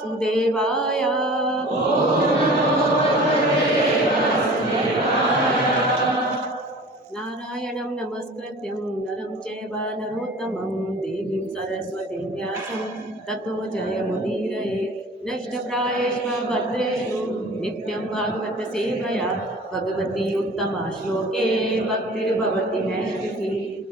वासुदेवाय। नारायणं नमस्कृत्यं नरं चैव नरोत्तमं देवीं सरस्वतीं व्यासं ततो जयमुदीरये। नष्टप्रायेष्व भद्रेषु नित्यं भागवतसेवया भगवती उत्तमा श्लोके भक्तिर्भवति नैष्टिकी।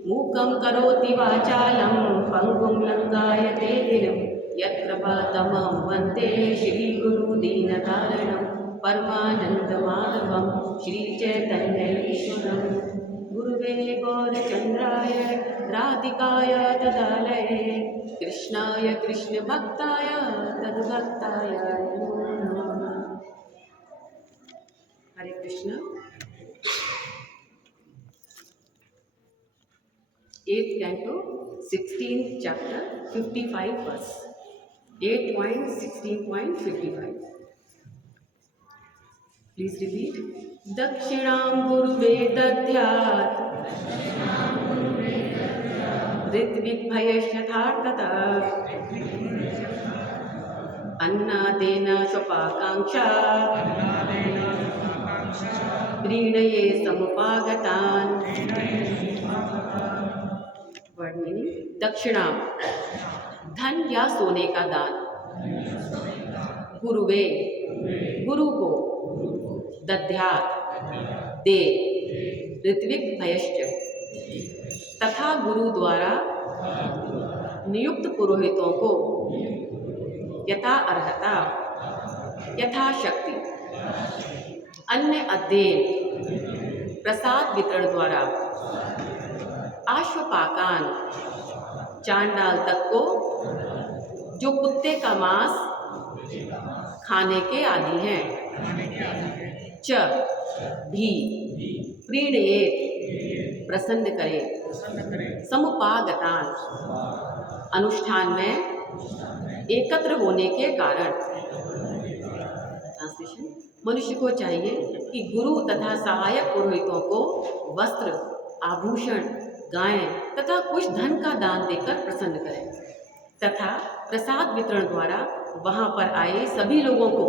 मूकं करोति वाचालं पङ्गुं लङ्घयते गिरिं यत्कृपातमहं वन्दे श्रीगुरुदीनतारिणं परमानन्दमाधवं श्रीचैतन्यईश्वरम्। गुरुवे गौरचन्द्राय राधिकाय तदालये कृष्णाय कृष्णभक्ताय तद्भक्ताय नमो नमः। हरे Krishna. 8th canto 16th chapter 55 verse 8.16.55. Please repeat. दक्षिणां गुरुवे दद्यात् ऋत्विग्भयश्यथार्थतः अन्नादेन स्वपाकाङ्क्षा प्रीणये समुपागतान्। Word meaning. दक्षिणाम धन या सोने का दान, गुरुवे गुरु को, दध्यात दे, ऋत्विक भयश्च तथा गुरु द्वारा नियुक्त पुरोहितों को यथा अर्हता यथाशक्ति अन्य अध्ययन प्रसाद वितरण द्वारा आश्वपाकान चांडाल तक को जो कुत्ते का मांस खाने के आदि हैं, च भी प्रीणयेत प्रसन्न करे, समुपागतान अनुष्ठान में एकत्र होने के कारण। ट्रांसलेशन। मनुष्य को चाहिए कि गुरु तथा सहायक पुरोहितों को वस्त्र, आभूषण, गाय तथा कुछ धन का दान देकर प्रसन्न करें तथा प्रसाद वितरण द्वारा वहां पर आए सभी लोगों को,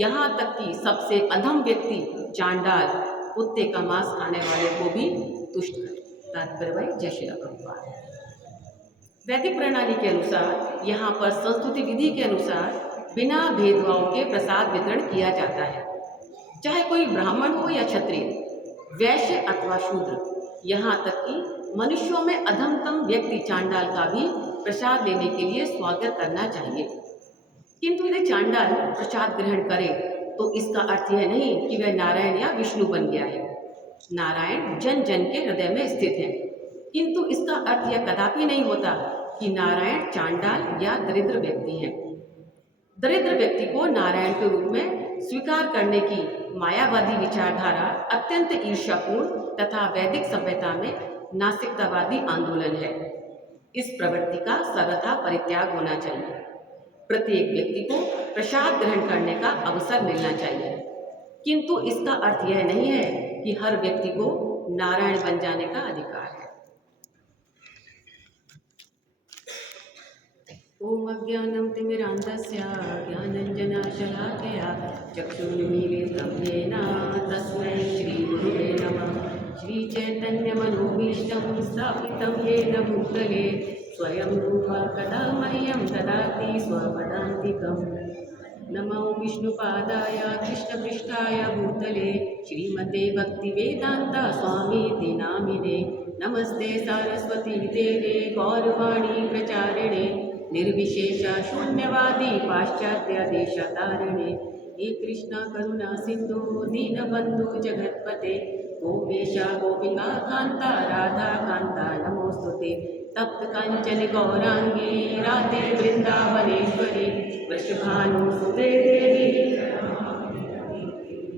यहाँ तक कि सबसे अधम व्यक्ति चांडाल कुत्ते का मांस खाने वाले को भी तुष्ट करें। तात्पर्य जय श्री प्रभुपाद। वैदिक प्रणाली के अनुसार यहाँ पर संस्कृति विधि के अनुसार बिना भेदभाव के प्रसाद वितरण किया जाता है, चाहे कोई ब्राह्मण हो या क्षत्रिय, वैश्य अथवा शूद्र, यहाँ तक कि मनुष्यों में अधमतम व्यक्ति चांडाल का भी प्रसाद लेने के लिए स्वागत करना चाहिए। किंतु यदि चांडाल प्रसाद ग्रहण करे तो इसका अर्थ यह नहीं कि वह नारायण या विष्णु बन गया है। नारायण जन जन के हृदय में स्थित है, किंतु इसका अर्थ यह कदापि नहीं होता कि नारायण चांडाल या दरिद्र व्यक्ति है। दरिद्र व्यक्ति को नारायण के रूप में स्वीकार करने की मायावादी विचारधारा अत्यंत ईर्ष्यापूर्ण तथा वैदिक सभ्यता में नास्तिकतावादी आंदोलन है। इस प्रवृत्ति का सर्वथा परित्याग होना चाहिए। प्रत्येक व्यक्ति को प्रसाद ग्रहण करने का अवसर मिलना चाहिए, किंतु इसका अर्थ यह नहीं है कि हर व्यक्ति को नारायण बन जाने का अधिकार है। ओम अज्ञानं तिमिरान्धस्य ज्ञानाञ्जनशलाकया चक्षुरुन्मीलितं येन तस्मै श्रीगुरुवे नमः। श्रीचैतन्यमनोभीष्टं स्थापितं येन भूतले स्वयं रूपा कदा मह्यं ददाति स्वपदान्तिकम्। नमो विष्णुपादाय कृष्णपृष्ठाय भूतले श्रीमते भक्तिवेदान्त स्वामीति नामिने। नमस्ते सरस्वती देवे गौरवाणी प्रचारिणे निर्विशेष शून्यवादी पाश्चात्य देशतारिणे। हे कृष्ण करुणा सिंधु दीनबंधु जगत्पते गोपेश गोपिका कांता राधा कांता नमोस्तुते। तप्त कांचन गौरांगी राधे वृंदावनेश्वरी वृषभानुसुते देवी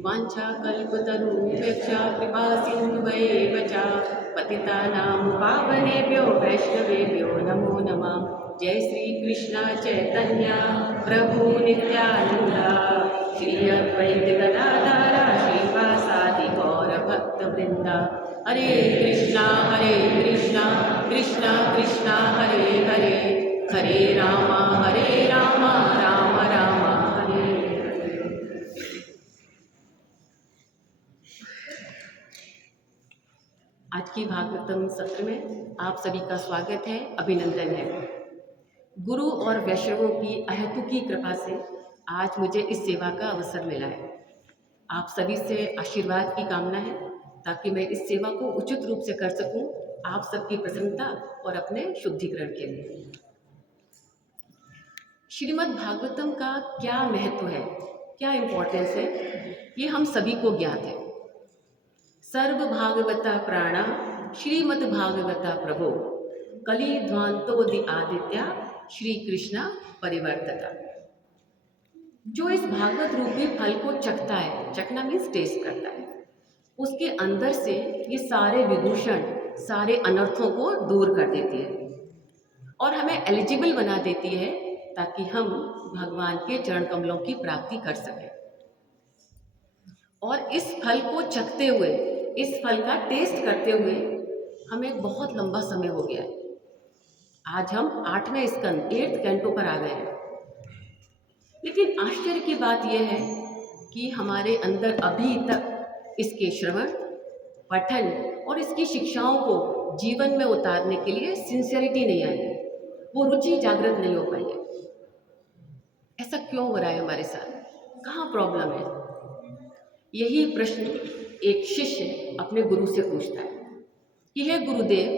वांछा कल्पतरुभ्यश्च कृपा सिन्धुभ्येव च पतितानां पावनेभ्यो वैष्णवेभ्यो नमो नमः। जय श्री कृष्ण चैतन्य प्रभु नित्यानंद श्री अद्वैत गदाधर श्रीवासादि गौर भक्त वृंद। हरे कृष्णा कृष्णा कृष्णा हरे हरे, हरे राम राम राम की भागवतम सत्र में आप सभी का स्वागत है, अभिनंदन है। गुरु और वैष्णवों की अहेतुकी कृपा से आज मुझे इस सेवा का अवसर मिला है। आप सभी से आशीर्वाद की कामना है ताकि मैं इस सेवा को उचित रूप से कर सकूं, आप सबकी प्रसन्नता और अपने शुद्धिकरण के लिए। श्रीमद् भागवतम का क्या महत्व है, क्या इम्पोर्टेंस है, ये हम सभी को ज्ञात है। सर्व भागवता प्राणा श्रीमद् भागवता प्रभो कली ध्वांतोदि आदित्या श्री कृष्णा परिवर्तता। जो इस भागवत रूपी फल को चखता है, चखना मीन्स टेस्ट करता है, उसके अंदर से ये सारे विदूषण, सारे अनर्थों को दूर कर देती है और हमें एलिजिबल बना देती है ताकि हम भगवान के चरण कमलों की प्राप्ति कर सकें। और इस फल को चखते हुए, इस फल का टेस्ट करते हुए हमें बहुत लंबा समय हो गया है। आज हम 8वें स्कंद 8th कैंटो पर आ गए हैं। लेकिन आश्चर्य की बात यह है कि हमारे अंदर अभी तक इसके श्रवण, पठन और इसकी शिक्षाओं को जीवन में उतारने के लिए सिंसियरिटी नहीं आई है, वो रुचि जागृत नहीं हो पाई है। ऐसा क्यों हो रहा है हमारे साथ? कहाँ प्रॉब्लम है? यही प्रश्न एक शिष्य अपने गुरु से पूछता है कि हे गुरुदेव,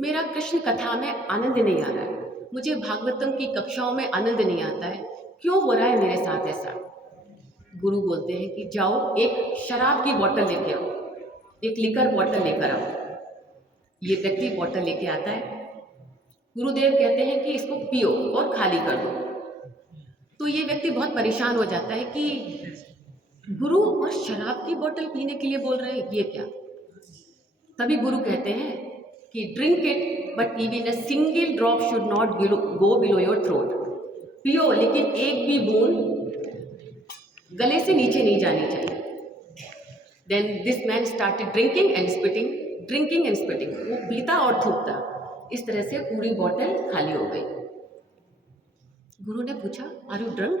मेरा कृष्ण कथा में आनंद नहीं आ रहा है, मुझे भागवतम की कक्षाओं में आनंद नहीं आता है, क्यों हो रहा है मेरे साथ ऐसा? गुरु बोलते हैं कि जाओ एक शराब की बोतल लेके आओ, एक लिकर बोतल लेकर आओ। ये व्यक्ति बोतल लेके आता है। गुरुदेव कहते हैं कि इसको पियो और खाली कर दो। तो ये व्यक्ति बहुत परेशान हो जाता है कि गुरु और शराब की बोतल पीने के लिए बोल रहे हैं, ये क्या? तभी गुरु कहते हैं कि drink it but even a single drop should not go below your throat. पियो लेकिन एक भी बूंद गले से नीचे नहीं जानी चाहिए। Then this man started drinking and spitting, drinking and spitting. वो पीता और थूकता, इस तरह से पूरी बोतल खाली हो गई। गुरु ने पूछा, आर यू ड्रंक?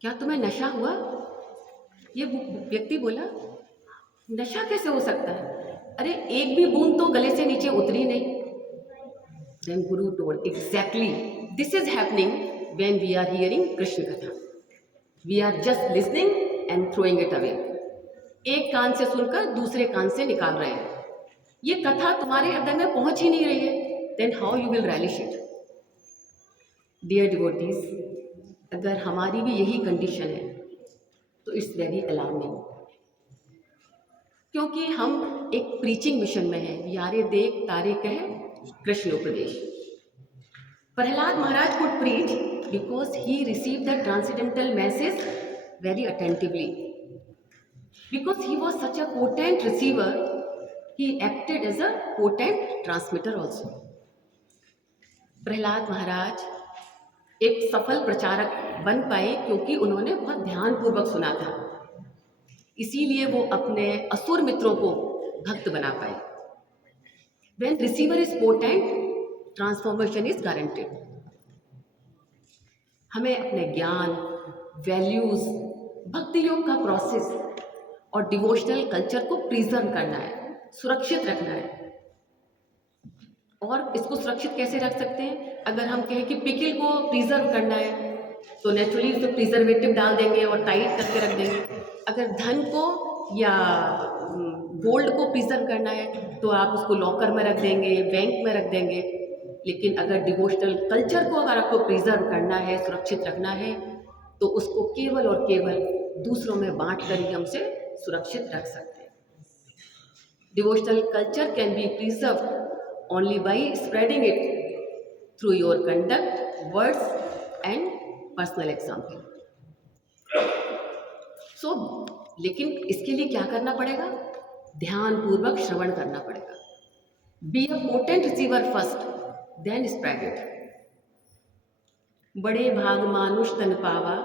क्या तुम्हें नशा हुआ? ये व्यक्ति बोला, नशा कैसे हो सकता है? अरे एक भी बूंद तो गले से नीचे उतरी नहीं। Then Guru told, exactly this is happening when we are hearing Krishna Katha. We are just listening and throwing it away. एक कान से सुनकर दूसरे कान से निकाल रहे हैं। ये कथा तुम्हारे हृदय में पहुंच ही नहीं रही है। Then how you will relish it? Dear devotees, अगर हमारी भी यही कंडीशन है तो इट्स वेरी अलार्मिंग, क्योंकि हम एक प्रीचिंग मिशन में हैं। यारे देख तारे कह कृष्ण उपदेश। प्रहलाद महाराज could preach because he received the transcendental message very attentively. Because he was such a potent receiver, he acted as a potent transmitter also. Prahlad महाराज एक सफल प्रचारक बन पाए क्योंकि उन्होंने बहुत ध्यानपूर्वक सुना था, इसीलिए वो अपने असुर मित्रों को भक्त बना पाए। When receiver is potent, transformation is guaranteed. हमें अपने ज्ञान, वैल्यूज, भक्ति योग का प्रोसेस और डिवोशनल कल्चर को प्रिजर्व करना है, सुरक्षित रखना है। और इसको सुरक्षित कैसे रख सकते हैं? अगर हम कहें कि पिकल को प्रिजर्व करना है तो नेचुरली उसमें प्रिजर्वेटिव डाल देंगे और टाइट करके रख देंगे। अगर धन को या गोल्ड को प्रिजर्व करना है तो आप उसको लॉकर में रख देंगे, बैंक में रख देंगे। लेकिन अगर डिवोशनल कल्चर को अगर आपको प्रिजर्व करना है, सुरक्षित रखना है, तो उसको केवल और केवल दूसरों में बांट कर ही हमसे सुरक्षित रख सकते हैं। Devotional culture can be preserve only by spreading it through your conduct, words and personal example. So, लेकिन इसके लिए क्या करना पड़ेगा? ध्यान पूर्वक श्रवण करना पड़ेगा। Be a potent receiver first, then spread it. बड़े भाग मानुष तन पावा,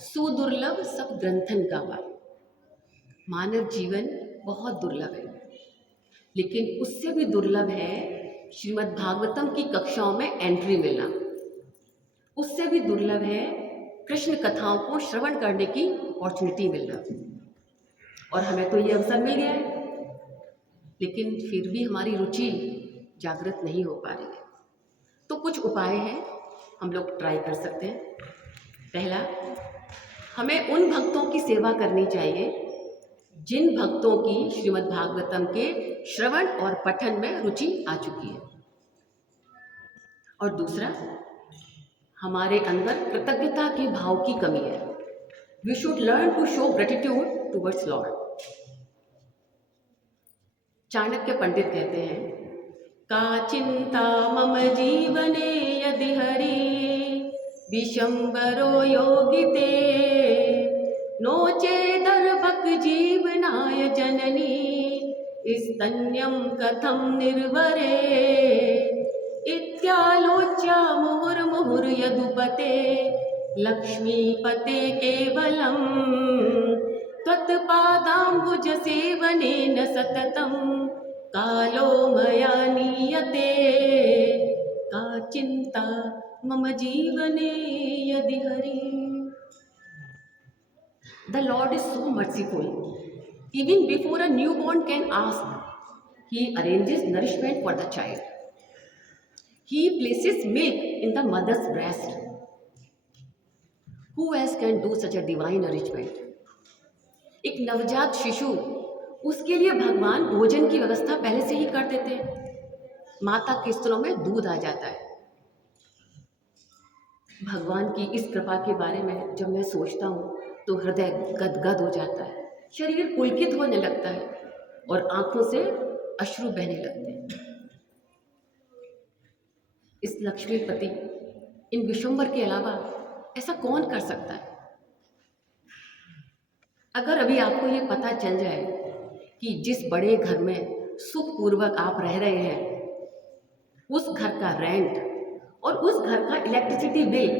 सुदुर्लभ सब ग्रंथन गावा। मानव जीवन बहुत दुर्लभ है, लेकिन उससे भी दुर्लभ है श्रीमद् भागवतम की कक्षाओं में एंट्री मिलना। उससे भी दुर्लभ है कृष्ण कथाओं को श्रवण करने की अपॉर्चुनिटी मिलना। और हमें तो ये अवसर मिल गया है। लेकिन फिर भी हमारी रुचि जागृत नहीं हो पा रही है। तो कुछ उपाय हैं, हम लोग ट्राई कर सकते हैं। पहला, हमें उन भक्तों की सेवा करनी चाहिए जिन भक्तों की श्रीमद् भागवतम के श्रवण और पठन में रुचि आ चुकी है। और दूसरा, हमारे अंदर कृतज्ञता के भाव की कमी है। We should learn to show gratitude towards lord. Chanakya Pandit कहते हैं, का चिंता मम जीवने यदि हरि विशंबरो योगिते नो चेदर्भक जीवनाय जननी स्तन्यं कथं निर्वरे इत्यालोच्य मुहुर्मुहुर् यदुपते लक्ष्मीपते केवलं त्वत्पादाम्बुज सेवनेन सततं कालो मया नीयते का चिंता मम जीवने यदि Hari. The Lord is so merciful. Even before a newborn can ask, He arranges nourishment for the child. He places milk in the mother's breast. Who else can do such a divine arrangement? एक नवजात शिशु, उसके लिए भगवान भोजन की व्यवस्था पहले से ही कर देते हैं। माता के स्तनों में दूध आ जाता है। भगवान की इस कृपा के बारे में जब मैं सोचता हूँ तो हृदय गदगद हो जाता है, शरीर पुलकित होने लगता है और आंखों से अश्रु बहने लगते हैं। इस लक्ष्मीपति, इन विशंबर के अलावा ऐसा कौन कर सकता है? अगर अभी आपको ये पता चल जाए कि जिस बड़े घर में सुखपूर्वक आप रह रहे हैं, उस घर का रेंट और उस घर का इलेक्ट्रिसिटी बिल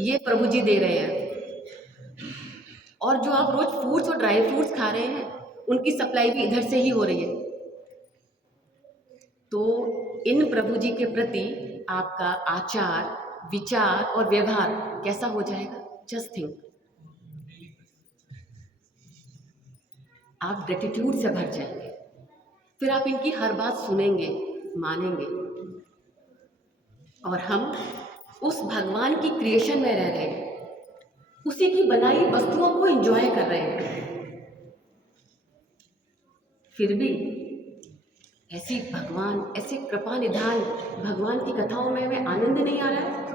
ये प्रभु जी दे रहे हैं, और जो आप रोज फ्रूट्स और ड्राई फ्रूट्स खा रहे हैं उनकी सप्लाई भी इधर से ही हो रही है, तो इन प्रभु जी के प्रति आपका आचार, विचार और व्यवहार कैसा हो जाएगा? Just think. आप ग्रेटिट्यूड से भर जाएंगे, फिर आप इनकी हर बात सुनेंगे, मानेंगे, और हम उस भगवान की क्रिएशन में रह रहे हैं, उसी की बनाई वस्तुओं को एंजॉय कर रहे हैं। फिर भी ऐसी भगवान, ऐसे कृपा निधान भगवान की कथाओं में हमें आनंद नहीं आ रहा है,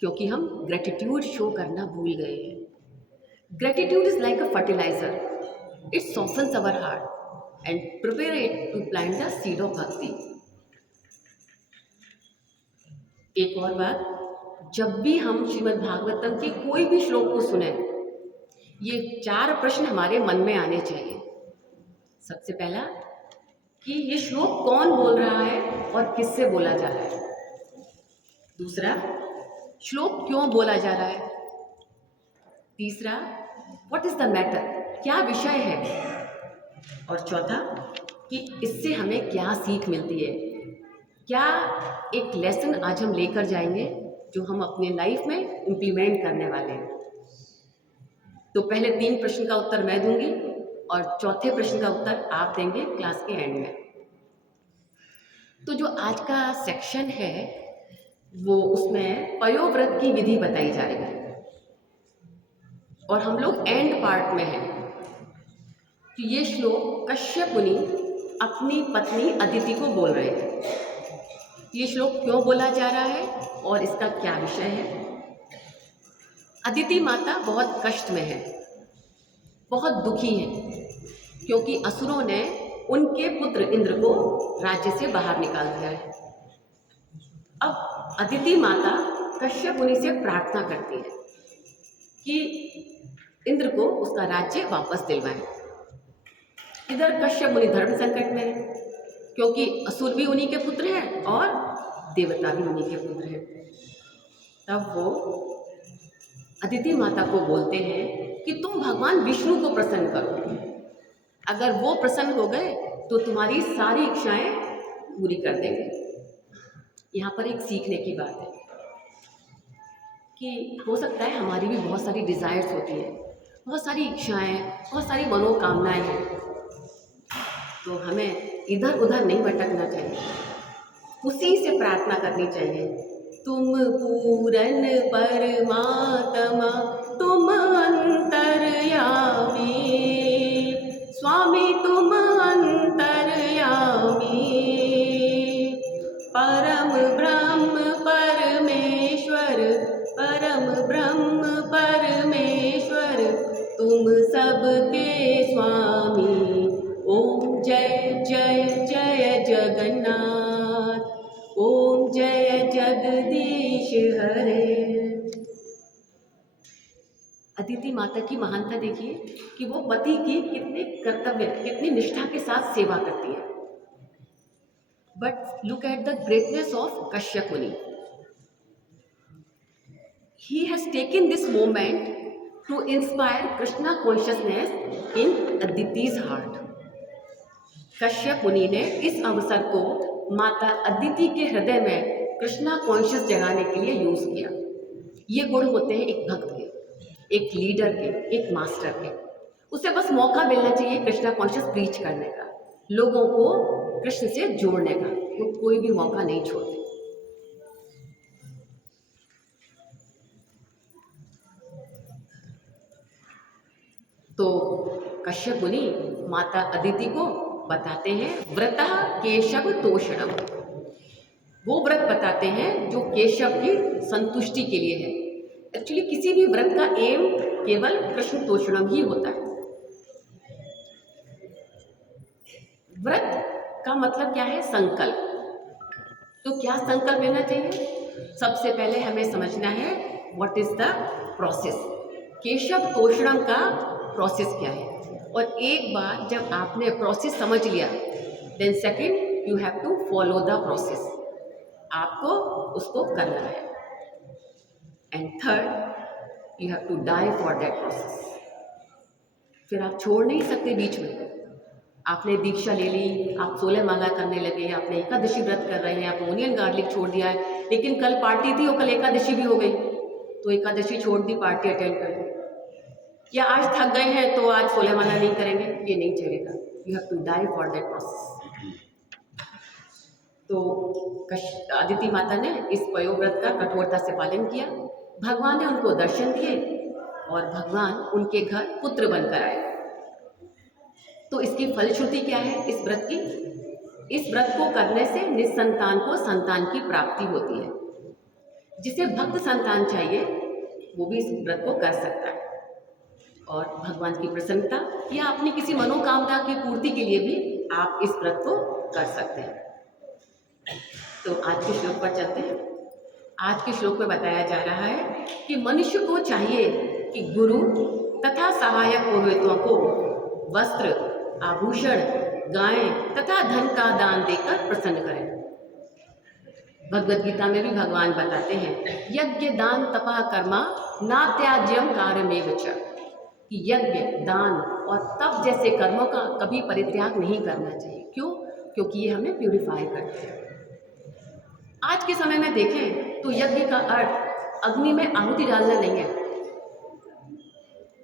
क्योंकि हम ग्रेटिट्यूड शो करना भूल गए हैं। Gratitude is like a fertilizer, it softens our heart and prepare it to plant the seed of bhakti. एक और बात, जब भी हम श्रीमद् भागवतम के कोई भी श्लोक को सुने, ये 4 प्रश्न हमारे मन में आने चाहिए। सबसे पहला कि ये श्लोक कौन बोल रहा है और किससे बोला जा रहा है। दूसरा, श्लोक क्यों बोला जा रहा है। तीसरा, व्हाट इज द मैटर, क्या विषय है। और चौथा, कि इससे हमें क्या सीख मिलती है, क्या एक लेसन आज हम लेकर जाएंगे जो हम अपने लाइफ में इम्प्लीमेंट करने वाले हैं। तो पहले 3 प्रश्न का उत्तर मैं दूंगी और चौथे प्रश्न का उत्तर आप देंगे क्लास के एंड में। तो जो आज का सेक्शन है वो, उसमें पयोव्रत की विधि बताई जा रही है, और हम लोग एंड पार्ट में हैं। तो ये श्लोक कश्यप मुनि अपनी पत्नी अदिति को बोल रहे थे। ये श्लोक क्यों बोला जा रहा है और इसका क्या विषय है। अदिति माता बहुत कष्ट में है, बहुत दुखी है, क्योंकि असुरों ने उनके पुत्र इंद्र को राज्य से बाहर निकाल दिया है। अब अदिति माता कश्यप मुनि से प्रार्थना करती है कि इंद्र को उसका राज्य वापस दिलवाएं। इधर कश्यप मुनि धर्म संकट में है, क्योंकि असुर भी उन्हीं के पुत्र हैं और देवता भी उन्हीं के पुत्र हैं। तब वो अदिति माता को बोलते हैं कि तुम भगवान विष्णु को प्रसन्न करो, अगर वो प्रसन्न हो गए तो तुम्हारी सारी इच्छाएं पूरी कर देंगे। यहाँ पर एक सीखने की बात है कि हो सकता है हमारी भी बहुत सारी डिज़ायर्स होती हैं, बहुत सारी इच्छाएं, बहुत सारी मनोकामनाएं हैं। तो हमें इधर उधर नहीं भटकना चाहिए, उसी से प्रार्थना करनी चाहिए। तुम पूरन परमात्मा तुम अंतर्यामी, स्वामी तुम अंतर्यामी, परम ब्रह्म परमेश्वर, परम ब्रह्म परमेश्वर, तुम सबके स्वामी। ओम जय जय जय जगन्नाथ, ओम जय जगदीश हरे। अदिति माता की महानता देखिए कि वो पति की कितने कर्तव्य, कितनी निष्ठा के साथ सेवा करती है। But look at the greatness of Kashyap मुनि। He has taken this moment to inspire Krishna consciousness in Aditi's heart. Kashyap मुनि ने इस अवसर को माता अदिति के हृदय में कृष्णा कॉन्शियस जगाने के लिए यूज किया। ये गुण होते हैं एक भक्त के, एक लीडर के, एक मास्टर के। उसे बस मौका मिलना चाहिए कृष्णा कॉन्शियस प्रीच करने का, लोगों को कृष्ण से जोड़ने का। वो कोई भी मौका नहीं छोड़ते। तो कश्यप मुनि माता अदिति को बताते हैं व्रतः केशव तोषणम। वो व्रत बताते हैं जो केशव की संतुष्टि के लिए है। एक्चुअली किसी भी व्रत का एम केवल कृष्ण तोषणम ही होता है। व्रत का मतलब क्या है? संकल्प। तो क्या संकल्प लेना चाहिए? सबसे पहले हमें समझना है what is the process, Keshav तोषणम का प्रोसेस क्या है। और एक बार जब आपने प्रोसेस समझ लिया, then second you have to follow the process. आपको उसको करना है। And third you have to die for that process. फिर आप छोड़ नहीं सकते बीच में। आपने दीक्षा ले ली, आप 16 माला करने लगे, आपने एकादशी व्रत कर रहे हैं, आपने ओनियन गार्लिक छोड़ दिया है, लेकिन कल पार्टी थी और कल एकादशी भी हो गई, तो एकादशी छोड़ दी, पार्टी अटेंड कर ली। या आज थक गए हैं तो आज 16 माला नहीं करेंगे, ये नहीं चलेगा। You have to die for that process. तो अदिति माता ने इस पयोव्रत का कठोरता से पालन किया। भगवान ने उनको दर्शन दिए और भगवान उनके घर पुत्र बनकर आए। तो इसकी फलश्रुति क्या है इस व्रत की? इस व्रत को करने से निस्संतान को संतान की प्राप्ति होती है। जिसे भक्त संतान चाहिए वो भी इस व्रत को कर सकता है, और भगवान की प्रसन्नता या अपनी किसी मनोकामना की पूर्ति के लिए भी आप इस व्रत को कर सकते हैं। तो आज के श्लोक पर चलते हैं। आज के श्लोक में बताया जा रहा है कि मनुष्य को चाहिए कि गुरु तथा सहायक पुरोहितों को वस्त्र, आभूषण, गाय तथा धन का दान देकर प्रसन्न करें। भगवद गीता में भी भगवान बताते हैं यज्ञ दान तपा कर्मा नात्याज्यम कार्यमेव च, कि यज्ञ, दान और तप जैसे कर्मों का कभी परित्याग नहीं करना चाहिए। क्यों? क्योंकि ये हमें प्यूरिफाई करते हैं। आज के समय में देखें तो यज्ञ का अर्थ अग्नि में आहुति डालना नहीं है।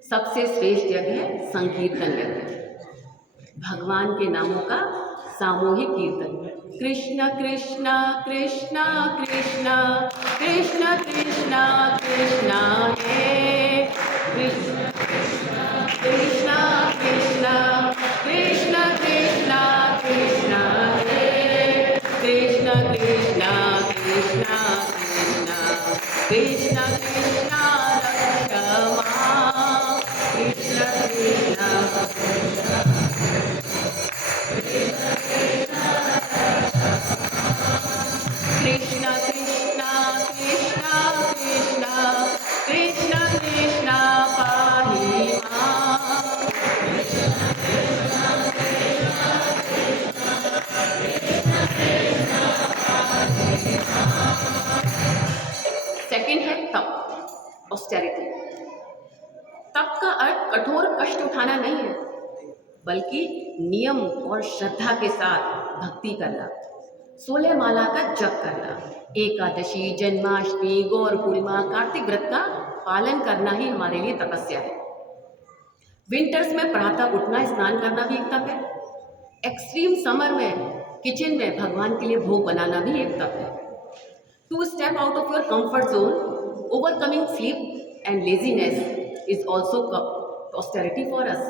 सबसे श्रेष्ठ यज्ञ है संकीर्तन यज्ञ, भगवान के नामों का सामूहिक कीर्तन। कृष्ण कृष्ण कृष्ण कृष्ण कृष्ण कृष्ण कृष्ण हे कृष्ण कृष्ण कृष्ण कृष्ण कृष्ण कृष्ण हे कृष्ण कृष्ण कृष्ण कृष्ण कृष्ण कृष्ण रक्ष मां कृष्ण कृष्ण कृष्ण कृष्ण कृष्ण कृष्ण कृष्ण कृष्ण पाहि मां। सेकंड है तप, ऑस्टेरिटी। तप का अर्थ कठोर कष्ट उठाना नहीं है, बल्कि नियम और श्रद्धा के साथ भक्ति करना, 16 माला का जप करना, एकादशी, जन्माष्टमी, गौर पूर्णिमा, कार्तिक व्रत का पालन करना ही हमारे लिए तपस्या है। विंटर्स में प्रातः उठना, स्नान करना भी एक तप है। एक्सट्रीम समर में किचन में भगवान के लिए भोग बनाना भी एक तप है। To step out of your comfort zone, overcoming sleep and laziness is also austerity for us.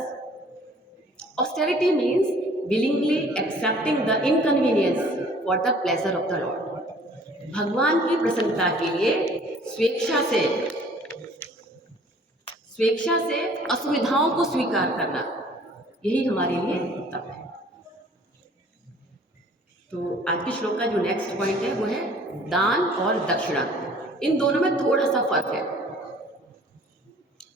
Austerity means willingly accepting the inconvenience for the pleasure of the Lord। भगवान की प्रसन्नता के लिए स्वेच्छा से असुविधाओं को स्वीकार करना, यही हमारे लिए तप है। तो आज के श्लोक का जो नेक्स्ट पॉइंट है वो है दान और दक्षिणा। इन दोनों में थोड़ा सा फर्क है।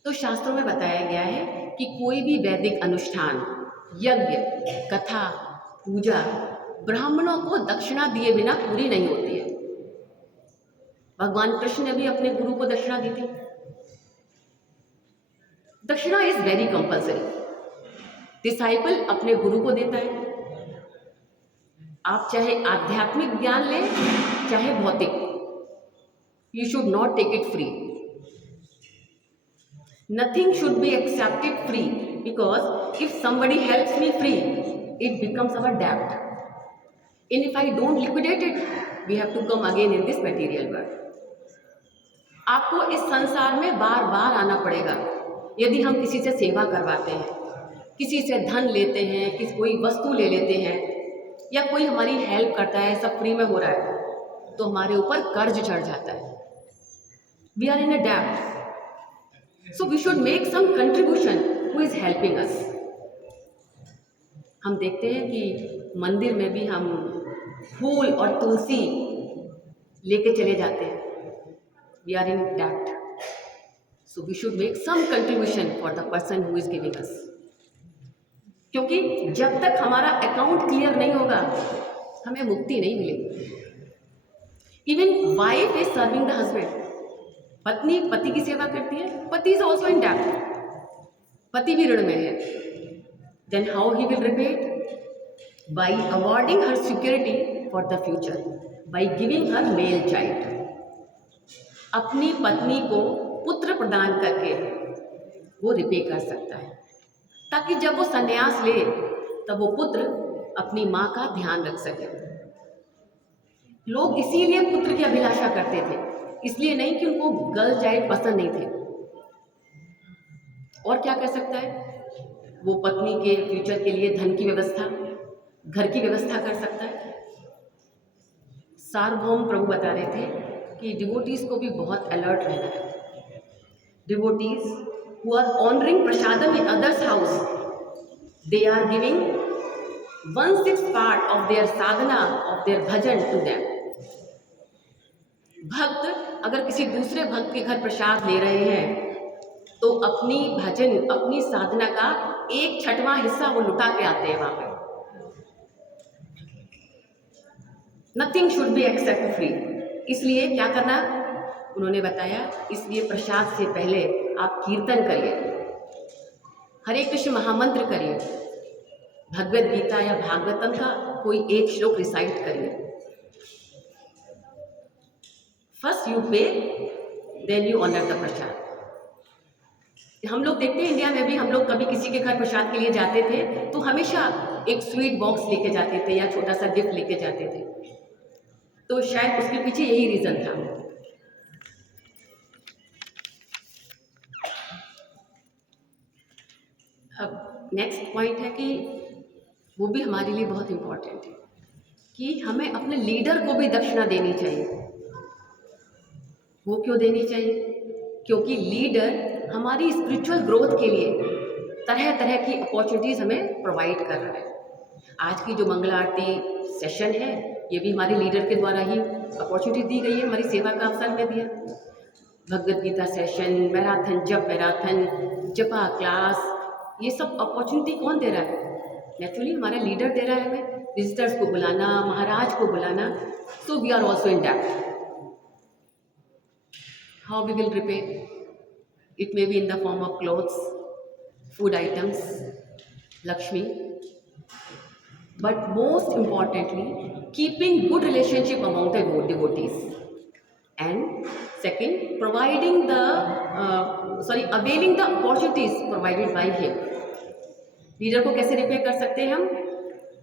तो शास्त्रों में बताया गया है कि कोई भी वैदिक अनुष्ठान, यज्ञ, कथा, पूजा ब्राह्मणों को दक्षिणा दिए बिना पूरी नहीं होती है। भगवान कृष्ण ने भी अपने गुरु को दक्षिणा दी थी। दक्षिणा इज वेरी कंपल्सरी। डिसाइपल अपने गुरु को देता है। आप चाहे आध्यात्मिक ज्ञान लें चाहे भौतिक, you should not take it free. Nothing should be accepted free, because if somebody helps me free, it becomes our debt, and if I don't liquidate it, we have to come again in this material world। आपको इस संसार में बार बार आना पड़ेगा। यदि हम किसी से सेवा करवाते हैं, किसी से धन लेते हैं, किसी कोई वस्तु ले लेते हैं, या कोई हमारी हेल्प करता है, सब फ्री में हो रहा है, तो हमारे ऊपर कर्ज चढ़ जाता है। वी आर इन अ डेब्ट, so we should make some contribution who is helping us. हम देखते हैं कि मंदिर में भी हम फूल और तुलसी लेके चले जाते हैं। वी आर इन डेब्ट, so we should make some contribution for the person who is giving us. क्योंकि जब तक हमारा अकाउंट क्लियर नहीं होगा, हमें मुक्ति नहीं मिलेगी। Even wife is serving the husband. पत्नी पति की सेवा करती है, पति इज ऑल्सो इन डेब्ट, पति भी ऋण में है। Then how he will repay it? By awarding her security for the future, by giving her male child. अपनी पत्नी को पुत्र प्रदान करके वो रिपे कर सकता है, ताकि जब वो संन्यास ले तब वो पुत्र अपनी माँ का ध्यान रख सके। लोग इसीलिए पुत्र की अभिलाषा करते थे, इसलिए नहीं कि उनको गर्ल चाइल्ड पसंद नहीं थे। और क्या कर सकता है वो? पत्नी के फ्यूचर के लिए धन की व्यवस्था, घर की व्यवस्था कर सकता है। सार्वभौम प्रभु बता रहे थे कि डिवोटीज को भी बहुत अलर्ट रहना है। Devotees who are honoring prasadam in others' house, they are giving 1/6 part of their sadhana, of their bhajan to them। भक्त अगर किसी दूसरे भक्त के घर प्रसाद ले रहे हैं, तो अपनी भजन, अपनी साधना का 1/6वां हिस्सा वो लुटा के आते हैं वहां पे। Nothing should be accept free. इसलिए क्या करना उन्होंने बताया, इसलिए प्रसाद से पहले आप कीर्तन करिए, हरे कृष्ण महामंत्र करिए, भगवद गीता या भागवतम का कोई एक श्लोक रिसाइट करिए। फर्स्ट यू पे, देन यू ऑनर द प्रसाद। हम लोग देखते हैं इंडिया में भी, हम लोग कभी किसी के घर प्रसाद के लिए जाते थे तो हमेशा एक स्वीट बॉक्स लेके जाते थे या छोटा सा गिफ्ट लेके जाते थे। तो शायद उसके पीछे यही रीज़न था। अब नेक्स्ट पॉइंट है कि वो भी हमारे लिए बहुत इम्पोर्टेंट है कि हमें अपने लीडर को भी दक्षिणा देनी चाहिए। वो क्यों देनी चाहिए? क्योंकि लीडर हमारी स्पिरिचुअल ग्रोथ के लिए तरह तरह की अपॉर्चुनिटीज़ हमें प्रोवाइड कर रहा है। आज की जो मंगला आरती सेशन है, ये भी हमारे लीडर के द्वारा ही अपॉर्चुनिटी दी गई है, हमारी सेवा का अवसर में दिया। भगवद गीता सेशन, मैराथन, जपा क्लास, ये सब अपॉर्चुनिटी कौन दे रहा है? नेचुरली हमारा लीडर दे रहा है हमें। विजिटर्स को बुलाना, महाराज को बुलाना। So we are also in डेब्ट। How we will repay? It may be in the form of clothes, food items, Lakshmi, but most importantly, keeping good relationship among the devotees, and second, providing the availing the opportunities provided by him। Leader को कैसे repay कर सकते हैं हम?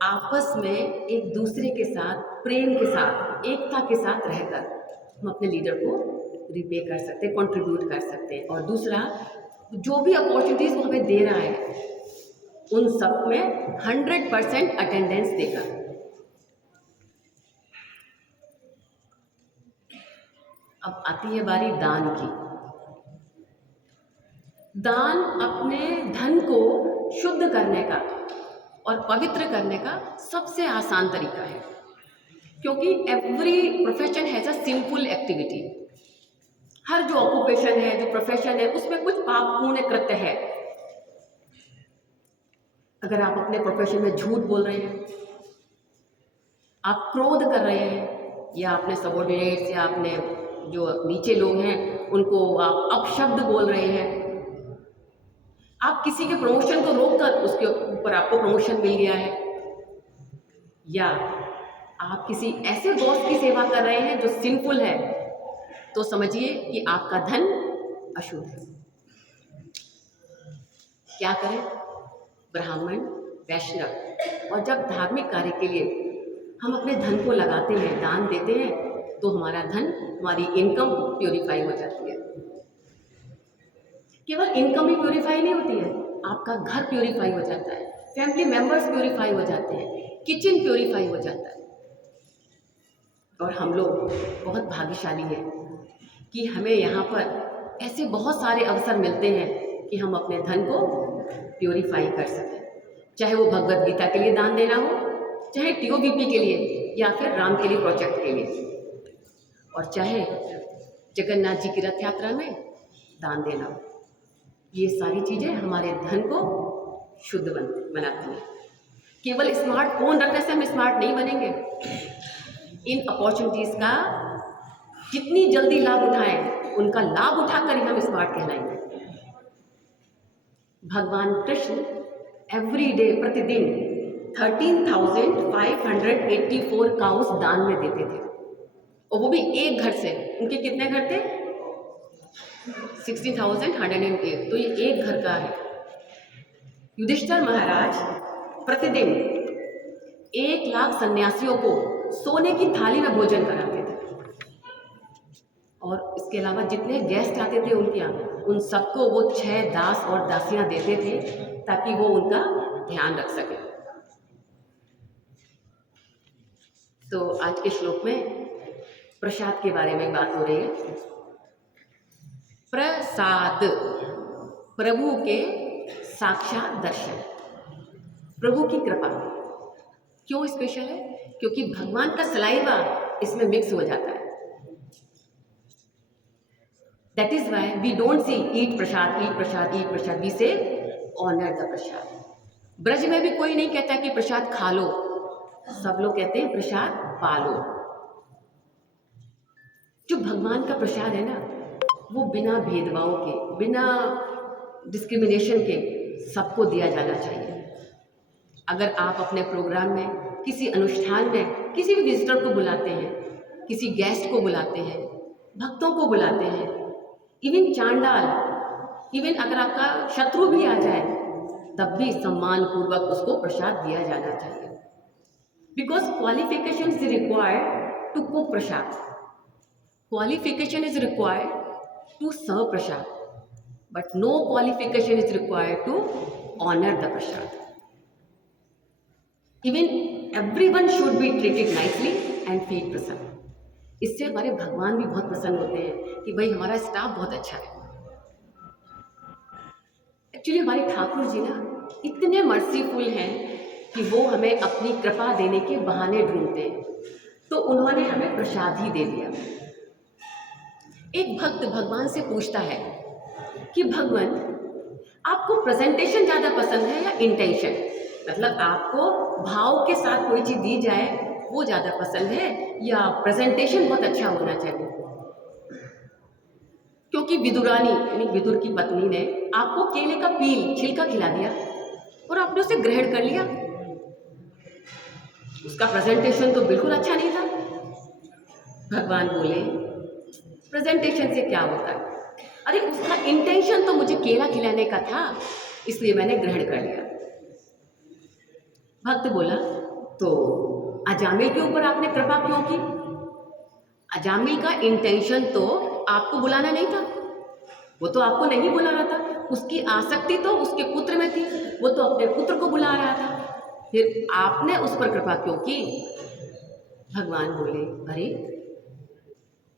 आपस में एक दूसरे के साथ, प्रेम के साथ, एकता के साथ रहकर हम अपने लीडर को रिपे कर सकते हैं, कंट्रीब्यूट कर सकते हैं। और दूसरा, जो भी अपॉर्चुनिटीज़ वो हमें दे रहा है उन सब में 100% अटेंडेंस देकर। अब आती है बारी दान की। दान अपने धन को शुद्ध करने का और पवित्र करने का सबसे आसान तरीका है, क्योंकि every profession has a simple activity. हर जो ऑक्यूपेशन है, जो प्रोफेशन है, उसमें कुछ पापपूर्ण कृत्य है। अगर आप अपने प्रोफेशन में झूठ बोल रहे हैं, आप क्रोध कर रहे हैं, या अपने सबॉर्डिनेट्स या अपने जो नीचे लोग हैं उनको आप अपशब्द बोल रहे हैं, आप किसी के प्रमोशन को रोककर उसके ऊपर आपको प्रमोशन मिल गया है, या आप किसी ऐसे बॉस की सेवा कर रहे हैं जो सिंफुल है, तो समझिए कि आपका धन अशुद्ध है। क्या करें? ब्राह्मण, वैष्णव और जब धार्मिक कार्य के लिए हम अपने धन को लगाते हैं, दान देते हैं, तो हमारा धन, हमारी इनकम प्योरीफाई हो जाती है। केवल इनकम ही प्योरीफाई नहीं होती है, आपका घर प्योरीफाई हो जाता है, फैमिली मेंबर्स प्योरीफाई हो जाते हैं, किचन प्योरीफाई हो जाता है। और हम लोग बहुत भाग्यशाली हैं कि हमें यहाँ पर ऐसे बहुत सारे अवसर मिलते हैं कि हम अपने धन को प्योरीफाई कर सकें। चाहे वो भगवत गीता के लिए दान देना हो, चाहे TOBP के लिए, या फिर राम के लिए प्रोजेक्ट के लिए, और चाहे जगन्नाथ जी की रथ यात्रा में दान देना हो। ये सारी चीज़ें हमारे धन को शुद्ध बनाती हैं। केवल स्मार्टफोन रखने से हम स्मार्ट नहीं बनेंगे। इन अपॉर्चुनिटीज़ का जितनी जल्दी लाभ उठाएं, उनका लाभ उठाकर ही हम स्मार्ट कहलाएंगे। भगवान कृष्ण एवरी डे, प्रतिदिन 13,584 काउस दान में देते थे, और वो भी एक घर से। उनके कितने घर थे? 60,108। तो ये एक घर का है। युधिष्ठिर महाराज प्रतिदिन 1,00,000 सन्यासियों को सोने की थाली में भोजन कराते थे, और इसके अलावा जितने गेस्ट आते थे उनके यहाँ, उन सबको वो 6 दास और दासियां देते थे ताकि वो उनका ध्यान रख सके। तो आज के श्लोक में प्रसाद के बारे में बात हो रही है। प्रसाद, प्रभु के साक्षात दर्शन, प्रभु की कृपा। क्यों स्पेशल है? क्योंकि भगवान का सलाइवा इसमें मिक्स हो जाता है। That is why we don't say eat prasad, eat prasad, eat prasad, we say honour the prasad. Braj में भी कोई नहीं कहता कि प्रसाद खा लो, सब लोग कहते हैं प्रसाद पालो। जो भगवान का प्रसाद है ना, वो बिना भेदभाव के, बिना डिस्क्रिमिनेशन के सबको दिया जाना चाहिए। अगर आप अपने प्रोग्राम में, किसी अनुष्ठान में किसी भी विजिटर को बुलाते हैं, किसी गेस्ट को बुलाते हैं, भक्तों को बुलाते हैं, इवन चांडाल, इवन अगर आपका शत्रु भी आ जाए, तब भी सम्मान पूर्वक उसको प्रसाद दिया जाना चाहिए। Because qualification is required to cook prasad, qualification is required to serve prasad, but no qualification is required to honor the prasad. Even everyone should be treated nicely and feel prasad. इससे हमारे भगवान भी बहुत प्रसन्न होते हैं कि भाई हमारा स्टाफ बहुत अच्छा है। एक्चुअली हमारे ठाकुर जी ना इतने मर्सीफुल हैं कि वो हमें अपनी कृपा देने के बहाने ढूंढते हैं, तो उन्होंने हमें प्रसाद ही दे दिया। एक भक्त भगवान से पूछता है कि भगवान, आपको प्रेजेंटेशन ज़्यादा पसंद है या इंटेंशन? मतलब आपको भाव के साथ कोई चीज़ दी जाए वो ज़्यादा पसंद है, या प्रेजेंटेशन बहुत अच्छा होना चाहिए? क्योंकि विदुरानी यानी विदुर की पत्नी ने आपको केले का पील, छिलका खिला दिया और आपने उसे ग्रहण कर लिया, उसका प्रेजेंटेशन तो बिल्कुल अच्छा नहीं था। भगवान बोले, प्रेजेंटेशन से क्या होता है? अरे उसका इंटेंशन तो मुझे केला खिलाने का था, इसलिए मैंने ग्रहण कर लिया। भक्त बोला, तो अजामिल के ऊपर आपने कृपा क्यों की? अजामिल का इंटेंशन तो आपको बुलाना नहीं था, वो तो आपको नहीं बुला रहा था, उसकी आसक्ति तो उसके पुत्र में थी, वो तो अपने पुत्र को बुला रहा था। फिर आपने उस पर कृपा क्यों की? भगवान बोले, अरे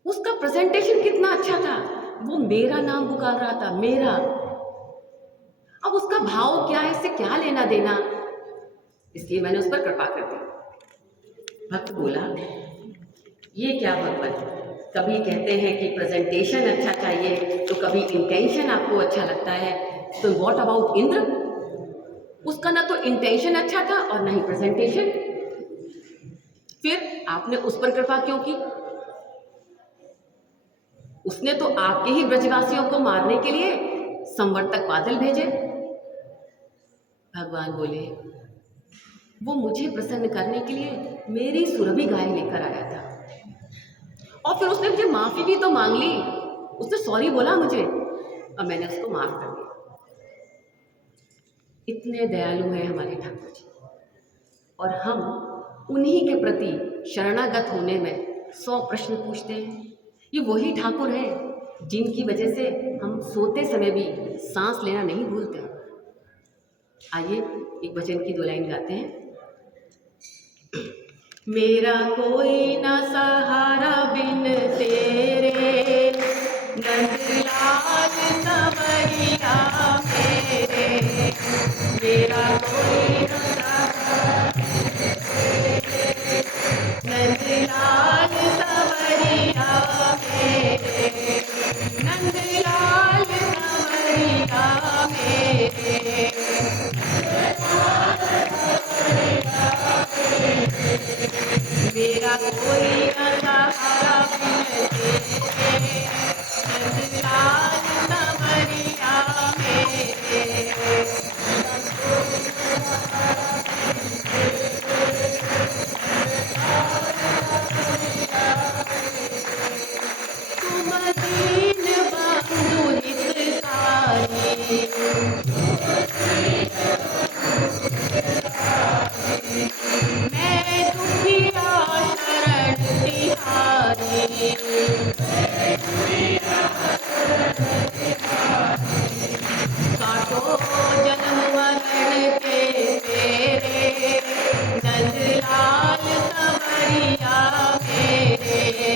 उसका प्रेजेंटेशन कितना अच्छा था, वो मेरा नाम पुकार रहा था, मेरा। अब उसका भाव क्या है, इससे क्या लेना देना, इसलिए मैंने उस पर कृपा कर दी। भक्त बोला, ये क्या भगवान, कभी कहते हैं कि प्रेजेंटेशन अच्छा चाहिए तो कभी इंटेंशन आपको अच्छा लगता है, तो व्हाट अबाउट इंद्र? उसका ना तो इंटेंशन अच्छा था और ना ही प्रेजेंटेशन। फिर आपने उस पर कृपा क्यों की? उसने तो आपके ही ब्रजवासियों को मारने के लिए संवर्तक बादल भेजे। भगवान बोले, वो मुझे प्रसन्न करने के लिए मेरी सुरभि गाय लेकर आया था, और फिर उसने मुझे माफी भी तो मांग ली, उसने सॉरी बोला मुझे और मैंने उसको माफ कर दिया। इतने दयालु हैं हमारे ठाकुर जी, और हम उन्हीं के प्रति शरणागत होने में 100 प्रश्न पूछते हैं। ये वही ठाकुर हैं जिनकी वजह से हम सोते समय भी सांस लेना नहीं भूलते। आइए एक भजन की 2 लाइन गाते हैं। मेरा कोई न सहारा बिन तेरे, नंदलाल संवरिया मेरे, मेरा कोई न सहारा, नंदलाल संवरिया मेरे, नंदलाल संवरिया मेरे, मेरा कोई न सहारा बिन तेरे, नंदलाल संवरिया मेरे, तुम दीन बंधु हितकारी, मैं दुखिया शरण तिहारी, काटो जन्म मरण के तेरे, नंदलाल संवरिया मेरे,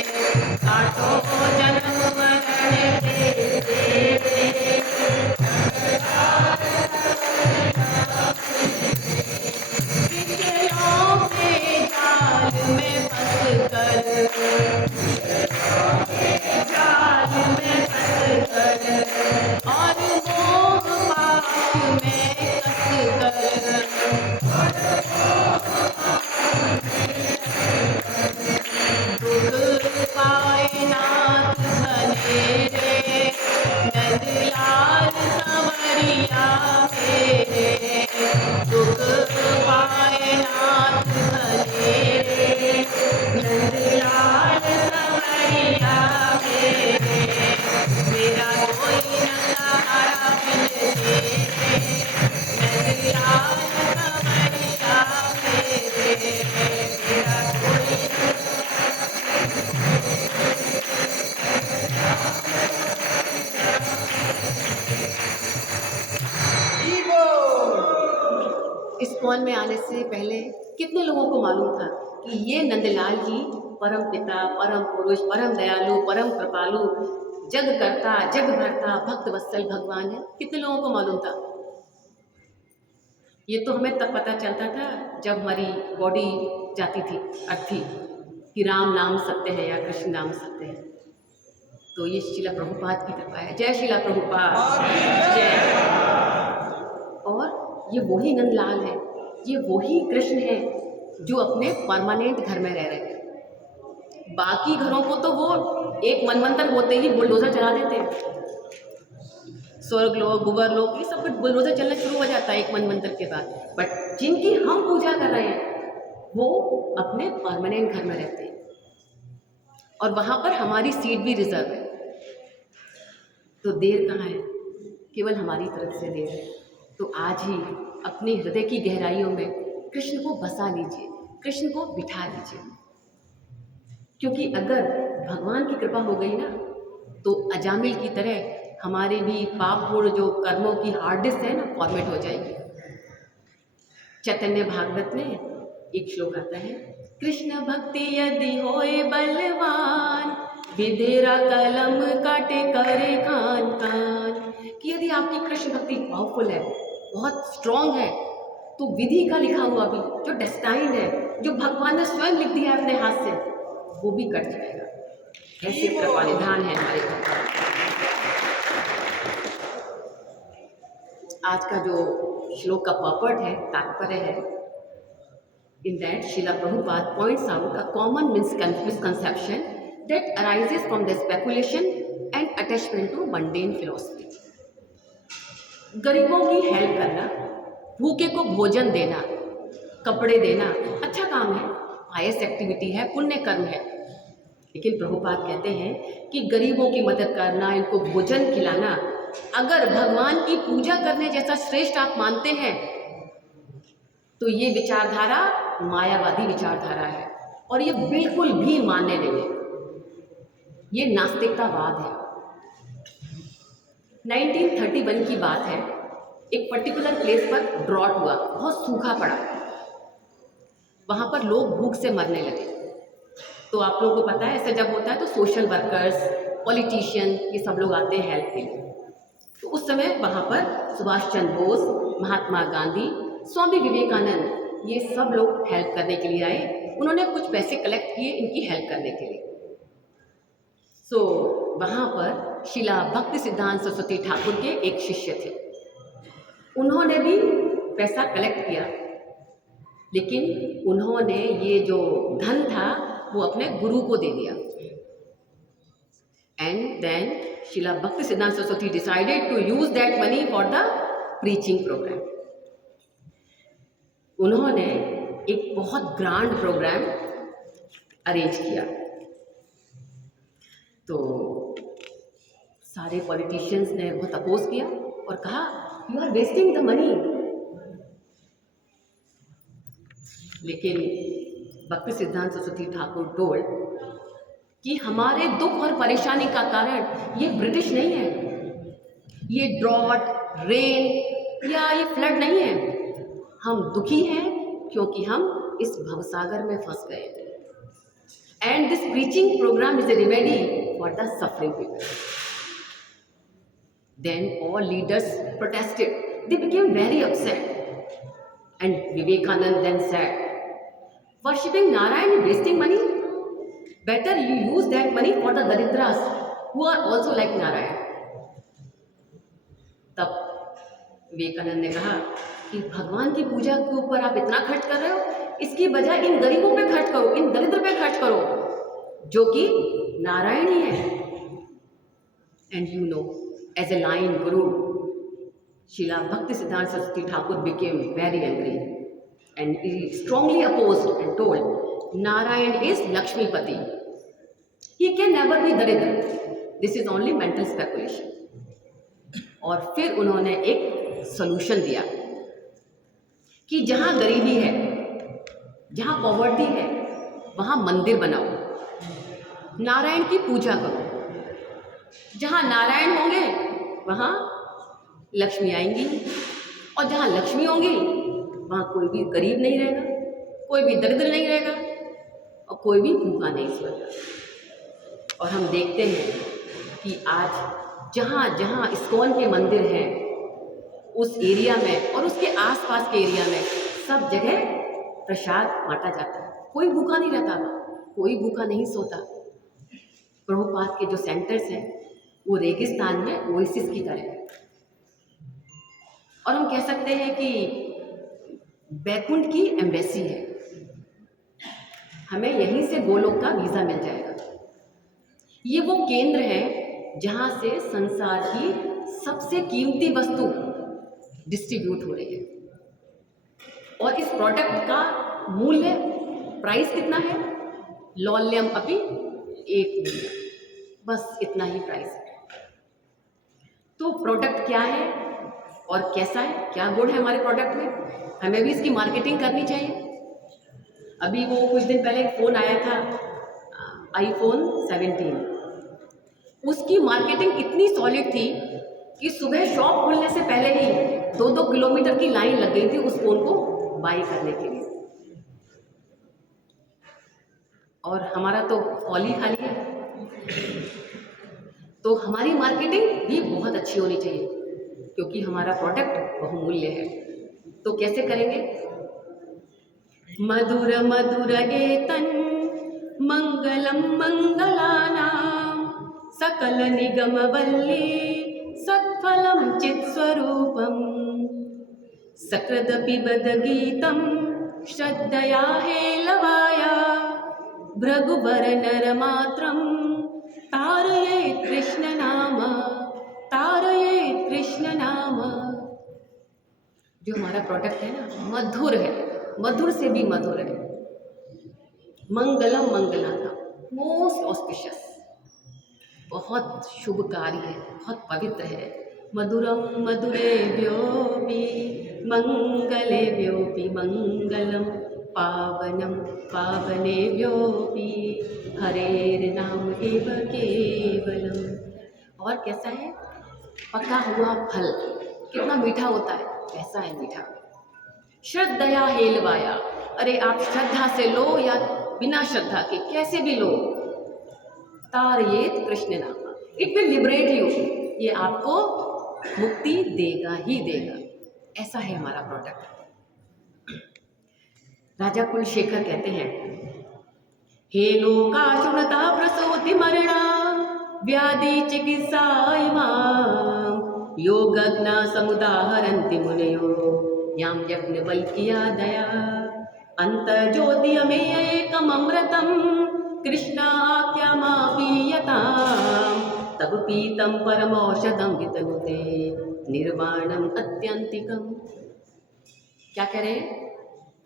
काटो जन्म मरण के तेरे, विषयों के जाल में फंस कर, जाल में फंस कर, और मोह पाश में कस कर, दुख पाए नाथ बनेरे, नंदलाल संवरिया मेरे, दुख पाए नाथ बनेरे, नंदलाल संवरिया मेरे, मेरा कोई न सहारा बिन तेरे, नंदलाल संवरिया मेरे, मेरा कोई इस्कॉन में आने से पहले कितने लोगों को मालूम था कि ये नंदलाल जी परम पिता, परम पुरुष, परम दयालु, परम कृपालु, जग करता, जग भरता, भक्त वत्सल भगवान है? कितने लोगों को मालूम था? ये तो हमें तब पता चलता था जब हमारी बॉडी जाती थी अर्थी, कि राम नाम सत्य है या कृष्ण नाम सत्य है। तो ये शिला प्रभुपाद की कृपा है। जय शिला प्रभुपाद, जय। और ये वही नंदलाल है, ये वही कृष्ण है जो अपने परमानेंट घर में रह रहे हैं। बाकी घरों को तो वो एक मनवंतर होते ही बुलडोजर चला देते हैं, स्वर्ग लोग, भूवर लोग, ये सब कुछ बुलडोजर चलना शुरू हो जाता है एक मनवंतर के बाद। बट जिनकी हम पूजा कर रहे हैं वो अपने परमानेंट घर में रहते हैं, और वहाँ पर हमारी सीट भी रिजर्व है। तो देर कहाँ है, केवल हमारी तरफ से देर है। तो आज ही अपने हृदय की गहराइयों में कृष्ण को बसा लीजिए, कृष्ण को बिठा लीजिए, क्योंकि अगर भगवान की कृपा हो गई ना तो अजामिल की तरह हमारे भी पापपूर्ण जो कर्मों की हार्ड डिस्क है ना फॉर्मेट हो जाएगी। चैतन्य भागवत में एक श्लोक आता है, कृष्ण भक्ति यदि होए बलवान, विधेरा कलम काटे करे कान कान। कि यदि आपकी कृष्ण भक्ति पावरफुल है, बहुत स्ट्रांग है, तो विधि का लिखा हुआ भी जो डेस्टाइंड है, जो भगवान ने स्वयं लिख दिया है अपने हाथ से, वो भी कट जाएगा। ऐसे कृपा निधान है हमारे भगवान। आज का जो श्लोक का पर्पट है, तात्पर्य है, in that Srila Prabhupada points out a common misconception that arises from the speculation and attachment to mundane philosophy. गरीबों की हेल्प करना, भूखे को भोजन देना, कपड़े देना अच्छा काम है, पायस एक्टिविटी है, पुण्य कर्म है। लेकिन प्रभुपाद कहते हैं कि गरीबों की मदद करना, इनको भोजन खिलाना, अगर भगवान की पूजा करने जैसा श्रेष्ठ आप मानते हैं तो ये विचारधारा मायावादी विचारधारा है और ये बिल्कुल भी मान्य नहीं है। ये नास्तिकतावाद है। 1931 की बात है, एक पर्टिकुलर प्लेस पर ड्रॉट हुआ, बहुत सूखा पड़ा, वहाँ पर लोग भूख से मरने लगे। तो आप लोगों को पता है ऐसा जब होता है तो सोशल वर्कर्स, पॉलिटिशियन, ये सब लोग आते हैं हेल्प के लिए। तो उस समय वहाँ पर सुभाष चंद्र बोस, महात्मा गांधी, स्वामी विवेकानंद, ये सब लोग हेल्प करने के लिए आए। उन्होंने कुछ पैसे कलेक्ट किए इनकी हेल्प करने के लिए। वहाँ पर शिला भक्ति सिद्धांत सरस्वती ठाकुर के एक शिष्य थे, उन्होंने भी पैसा कलेक्ट किया, लेकिन उन्होंने ये जो धन था वो अपने गुरु को दे दिया। And then Srila Bhakti Siddhanta Saraswati decided to use that money for the preaching program. उन्होंने एक बहुत ग्रांड प्रोग्राम अरेंज किया। तो सारे पॉलिटिशियंस ने बहुत अपोज किया और कहा you are wasting the money. लेकिन भक्ति सिद्धांत सरस्वती ठाकुर टोल्ड कि हमारे दुख और परेशानी का कारण ये ब्रिटिश नहीं है, ये ड्रॉट, रेन या ये फ्लड नहीं है। हम दुखी हैं क्योंकि हम इस भवसागर में फंस गए। And this preaching program is a remedy for the suffering people. Then all leaders protested, they became very upset, and Vivekananda then said, worshipping Narayan and wasting money? Better you use that money for the Daridras who are also like Narayan. तब विवेकानंद ने कहा कि भगवान की पूजा के ऊपर आप इतना खर्च कर रहे हो, इसकी बजाय इन गरीबों पे खर्च करो, इन दरिद्र पे खर्च करो जो कि नारायण ही है। And you know, as a lion guru, Srila Bhakti Siddhanta Saraswati Thakur became very angry and he strongly opposed and told Narayan is Lakshmipati. He can never be Daridra. This is only mental speculation. और फिर उन्होंने एक सॉल्यूशन दिया कि जहाँ गरीबी है, जहाँ पॉवर्टी है, वहाँ मंदिर बनाओ, नारायण की पूजा करो। जहाँ नारायण होंगे वहाँ लक्ष्मी आएंगी, और जहाँ लक्ष्मी होंगी वहाँ कोई भी गरीब नहीं रहेगा, कोई भी दरिद्र नहीं रहेगा, और कोई भी भूखा नहीं सोएगा। और हम देखते हैं कि आज जहाँ जहाँ इस्कॉन के मंदिर हैं उस एरिया में और उसके आसपास के एरिया में सब जगह प्रसाद बांटा जाता है। कोई भूखा नहीं रहता, कोई भूखा नहीं सोता। प्रभुपाद के जो सेंटर्स हैं वो रेगिस्तान में ओएसिस की तरह है, और हम कह सकते हैं कि बैकुंठ की एम्बेसी है। हमें यहीं से गोलोक का वीज़ा मिल जाएगा। ये वो केंद्र है जहाँ से संसार की सबसे कीमती वस्तु डिस्ट्रीब्यूट हो रही है। और इस प्रोडक्ट का मूल्य, प्राइस कितना है? लौल्यम अपि 1 मूल्य, बस इतना ही प्राइस है। तो प्रोडक्ट क्या है और कैसा है, क्या गुण है हमारे प्रोडक्ट में, हमें भी इसकी मार्केटिंग करनी चाहिए। अभी वो कुछ दिन पहले एक फ़ोन आया था, iPhone 17, उसकी मार्केटिंग इतनी सॉलिड थी कि सुबह शॉप खुलने से पहले ही 2-2 किलोमीटर की लाइन लग गई थी उस फ़ोन को बाई करने के लिए। और हमारा तो हॉल ही खाली है, तो हमारी मार्केटिंग भी बहुत अच्छी होनी चाहिए क्योंकि हमारा प्रोडक्ट बहुमूल्य है। तो कैसे करेंगे? मधुर मधुर एतन मंगलम मंगलानां सकल निगम वल्ली सत्फलम चित्स्वरूपम सकृद पिबद गीतम श्रद्धया हेलवाया भृगुवर नरमात्रम तारयेत् कृष्ण नाम, तारयेत् कृष्ण नाम। जो हमारा प्रोडक्ट है ना, मधुर है, मधुर से भी मधुर है। मंगलम मंगलाना, मोस्ट ऑस्पिशियस, बहुत शुभकारी है, बहुत पवित्र है। मधुरम मधुरेभ्योऽपि मंगलेभ्योऽपि मंगलम पावनम पावनेभ्योऽपि हरेर्नाम एव केवलम। और कैसा है? पका हुआ फल कितना मीठा होता है, कैसा है मीठा। श्रद्धया हेलवाया, अरे आप श्रद्धा से लो या बिना श्रद्धा के कैसे भी लो, तारयेत कृष्ण नाम, इट विल लिबरेट यू, ये आपको मुक्ति देगा ही देगा। ऐसा है हमारा प्रोडक्ट। राजा कुलशेखर कहते हैं, हे लोका शुनता प्रसूति मरणा व्याधि चिकित्सा इमाम योगज्ञा समुदाहरन्ति मुनयो यां यज्ञवल्क्या दया अंतर्ज्योति अमेय एकम अमृतम कृष्णाख्यमापीयताम् तब पीतम परमौषधम वितनुते निर्वाणम अत्यंतिकम। क्या कह रहे हैं?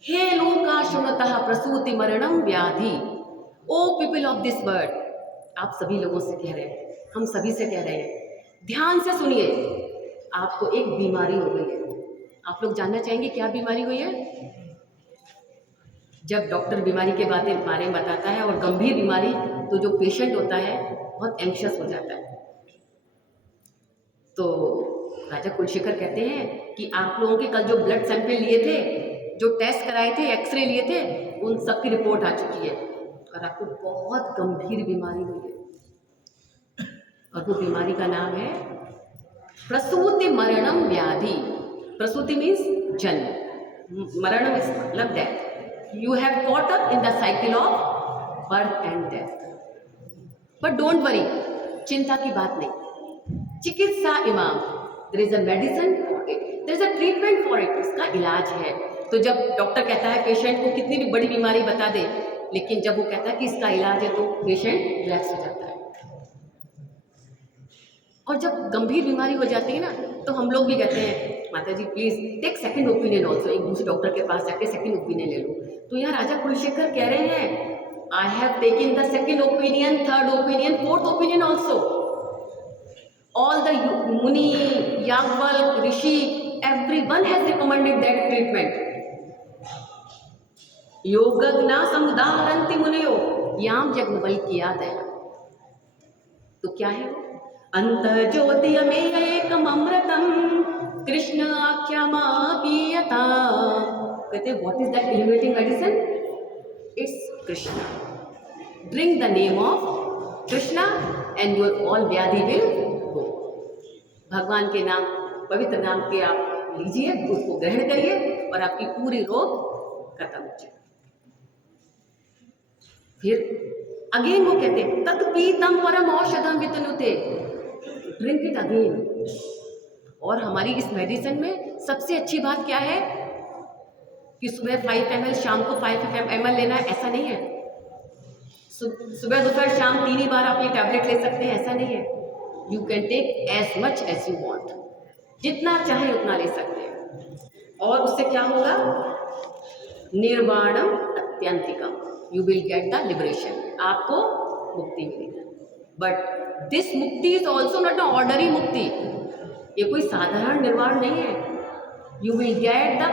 हे लोका शुनतः प्रसूति मरणम व्याधि, ओ पीपल ऑफ दिस वर्ल्ड, आप सभी लोगों से कह रहे हैं, हम सभी से कह रहे हैं, ध्यान से सुनिए। आपको एक बीमारी हो गई है, आप लोग जानना चाहेंगे क्या बीमारी हुई है? जब डॉक्टर बीमारी के बारे में बताता है और गंभीर बीमारी, तो जो पेशेंट होता है बहुत एंग्शियस हो जाता है। तो राजा कुलशेखर कहते हैं कि आप लोगों के कल जो ब्लड सैंपल लिए थे, जो टेस्ट कराए थे, एक्सरे लिए थे, उन सब की रिपोर्ट आ चुकी है और आपको बहुत गंभीर बीमारी हुई है। और वो बीमारी का नाम है प्रसूति मरणम व्याधि। प्रसूति मीन्स जन्म, मरणम इज मतलब death. You have caught up in the cycle of birth and death. But don't worry, चिंता की बात नहीं। चिकित्सा इमाम, there is a medicine for it, there is a treatment for it, इसका इलाज है। तो जब डॉक्टर कहता है पेशेंट को कितनी भी बड़ी बीमारी बता दे, लेकिन जब वो कहता है कि इसका इलाज है, तो पेशेंट रिलैक्स हो जाता है। और जब गंभीर बीमारी हो जाती है ना, तो हम लोग भी कहते हैं माता जी please take second opinion also, एक दूसरे डॉक्टर के पास जाके सेकंड ओपिनियन ले लो। तो यहाँ राजा कुलशेखर कह रहे हैं, I have taken the second opinion, third opinion, fourth opinion also. All the Muni, Yagvalk, Rishi, everyone has recommended that treatment. योगज्ञा समुदाहरन्ति मुनयो याम यज्ञवल्क्या दया। तो क्या है वो? अंतर्ज्योति अमेय एकम अमृतम कृष्ण आख्यामापीयता। कहते हैं what is that elevating medicine? It's Krishna. Drink the name of Krishna and your all व्याधि will go. भगवान के नाम, पवित्र नाम के आप लीजिए, उसको ग्रहण करिए और आपकी पूरी रोग खत्म हो जाए। फिर अगेन वो कहते हैं तत्पीतम परम औषधम वितनुते, ड्रिंक इट अगेन। और हमारी इस मेडिसिन में सबसे अच्छी बात क्या है कि सुबह 5 ml, शाम को 5 ml लेना है, ऐसा नहीं है। सुबह दोपहर शाम 3 ही बार आप ये टैबलेट ले सकते हैं, ऐसा नहीं है। You can take as much as you want, जितना चाहे उतना ले सकते हैं। और उससे क्या होगा? निर्वाणम अत्यंतिकम, you will get the liberation, आपको मुक्ति मिलेगी। बट दिस मुक्ति is also not a ordinary मुक्ति, ये कोई साधारण निर्वाण नहीं है। You will get the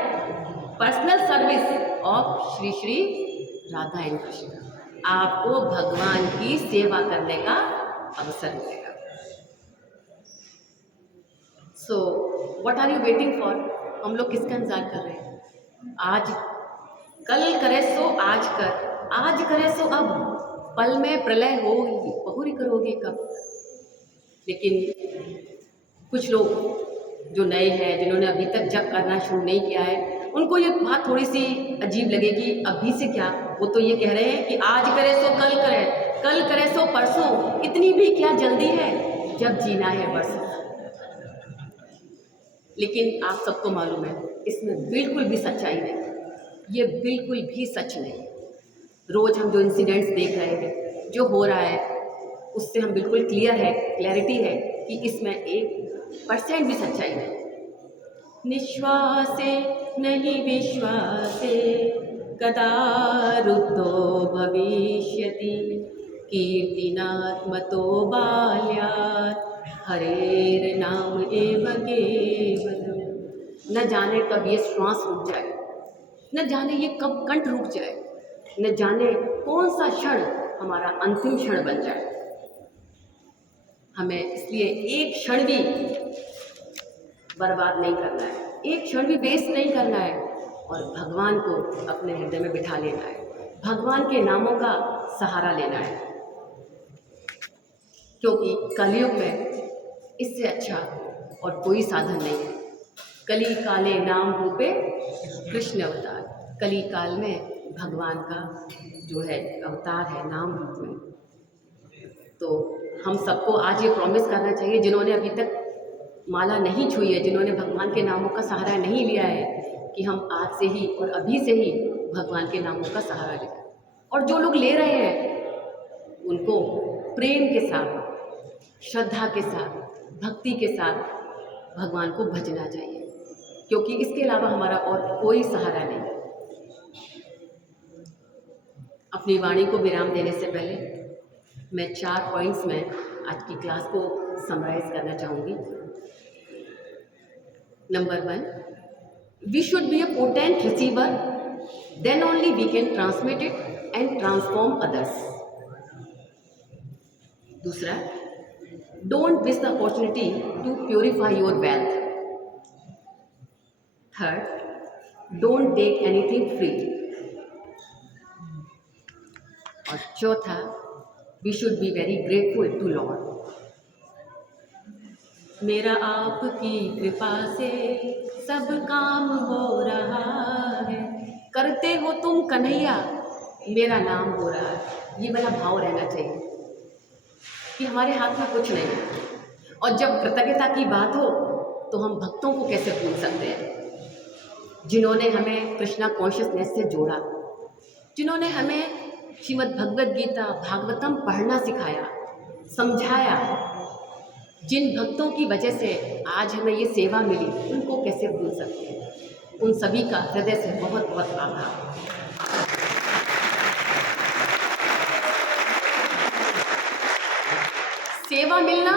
personal service of Shri Shri Radha and Krishna, आपको भगवान की सेवा करने का अवसर मिलेगा। So what are you waiting for? हम लोग किसका इंतजार कर रहे हैं? आज कल करे सो आज कर, आज करे सो अब, पल में प्रलय होगी बहुरी करोगे कब। लेकिन कुछ लोग जो नए हैं, जिन्होंने अभी तक जप करना शुरू नहीं किया है, उनको ये बात थोड़ी सी अजीब लगेगी। अभी से क्या, वो तो ये कह रहे हैं कि आज करे सो कल करे, कल करे सो परसों, इतनी भी क्या जल्दी है, जब जीना है बरसों। लेकिन आप सबको मालूम है इसमें बिल्कुल भी सच्चाई नहीं, ये बिल्कुल भी सच नहीं। रोज़ हम जो इंसिडेंट्स देख रहे हैं, जो हो रहा है, उससे हम बिल्कुल क्लैरिटी है कि इसमें 1% भी सच्चाई नहीं। निश्वासे नहीं विश्वासे कदा रुद्धो भविष्यति, कीर्तिनात्मतो बाल्यात् हरेर नाम एव केवलम। न जाने कब ये श्वास रुक जाए, न जाने ये कब कंठ रुक जाए, न जाने कौन सा क्षण हमारा अंतिम क्षण बन जाए। हमें इसलिए एक क्षण भी बर्बाद नहीं करना है, एक क्षण भी वेस्ट नहीं करना है, और भगवान को अपने हृदय में बिठा लेना है, भगवान के नामों का सहारा लेना है। क्योंकि कलयुग में इससे अच्छा और कोई साधन नहीं है। कली काले नाम रूपे कृष्ण अवतार, कली काल में भगवान का जो है अवतार है नाम रूप में। तो हम सबको आज ये प्रॉमिस करना चाहिए, जिन्होंने अभी तक माला नहीं छुई है, जिन्होंने भगवान के नामों का सहारा नहीं लिया है, कि हम आज से ही और अभी से ही भगवान के नामों का सहारा लें। और जो लोग ले रहे हैं उनको प्रेम के साथ, श्रद्धा के साथ, भक्ति के साथ भगवान को भजना चाहिए, क्योंकि इसके अलावा हमारा और कोई सहारा नहीं। अपनी वाणी को विराम देने से पहले मैं 4 पॉइंट्स में आज की क्लास को समराइज करना चाहूँगी। Number 1, we should be a potent receiver, then only we can transmit it and transform others. दूसरा, don't miss the opportunity to purify your wealth. Third, don't take anything free. और चौथा, we should be very grateful to Lord. मेरा आपकी कृपा से सब काम हो रहा है, करते हो तुम कन्हैया मेरा नाम हो रहा है। ये वाला भाव रहना चाहिए कि हमारे हाथ में कुछ नहीं है। और जब कृतज्ञता की बात हो तो हम भक्तों को कैसे भूल सकते हैं, जिन्होंने हमें कृष्णा कॉन्शियसनेस से जोड़ा, जिन्होंने हमें श्रीमद् भगवद गीता भागवतम पढ़ना सिखाया, समझाया। जिन भक्तों की वजह से आज हमें ये सेवा मिली, उनको कैसे भूल सकते हैं। उन सभी का हृदय से बहुत बहुत आभार। सेवा मिलना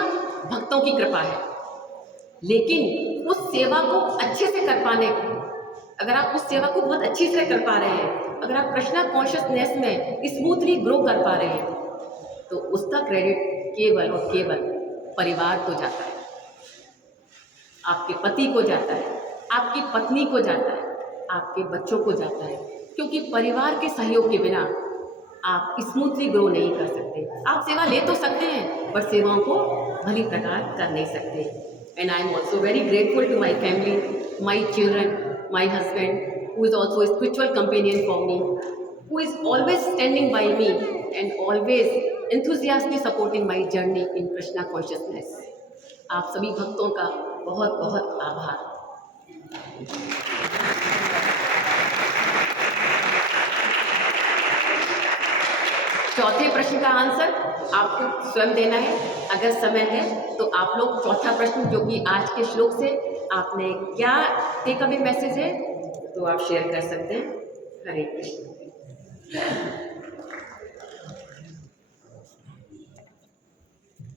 भक्तों की कृपा है, लेकिन उस सेवा को अच्छे से कर पाने, अगर आप उस सेवा को बहुत अच्छी से कर पा रहे हैं, अगर आप कृष्णा कॉन्शियसनेस में स्मूथली ग्रो कर पा रहे हैं, तो उसका क्रेडिट केवल और केवल परिवार को जाता है, आपके पति को जाता है, आपकी पत्नी को जाता है, आपके बच्चों को जाता है। क्योंकि परिवार के सहयोग के बिना आप स्मूथली ग्रो नहीं कर सकते। आप सेवा ले तो सकते हैं, पर सेवाओं को भली प्रकार कर नहीं सकते। And I am also very grateful to my family, my children, my husband, who is also a spiritual companion for me, who is always standing by me and always enthusiastically supporting my journey in Krishna consciousness. आप सभी भक्तों का बहुत बहुत आभार। चौथे प्रश्न का आंसर आपको स्वयं देना है। अगर समय है तो आप लोग चौथा प्रश्न, जो कि आज के श्लोक से आपने क्या टेक अवे मैसेज है, तो आप शेयर कर सकते हैं। हरे Krishna.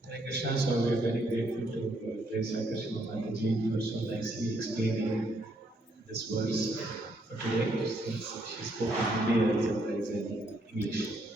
Hare Krishna, so we are very grateful to Teresa Krishna Mataji for so nicely explaining this verse for today since she spoke in Hindi as well as in English.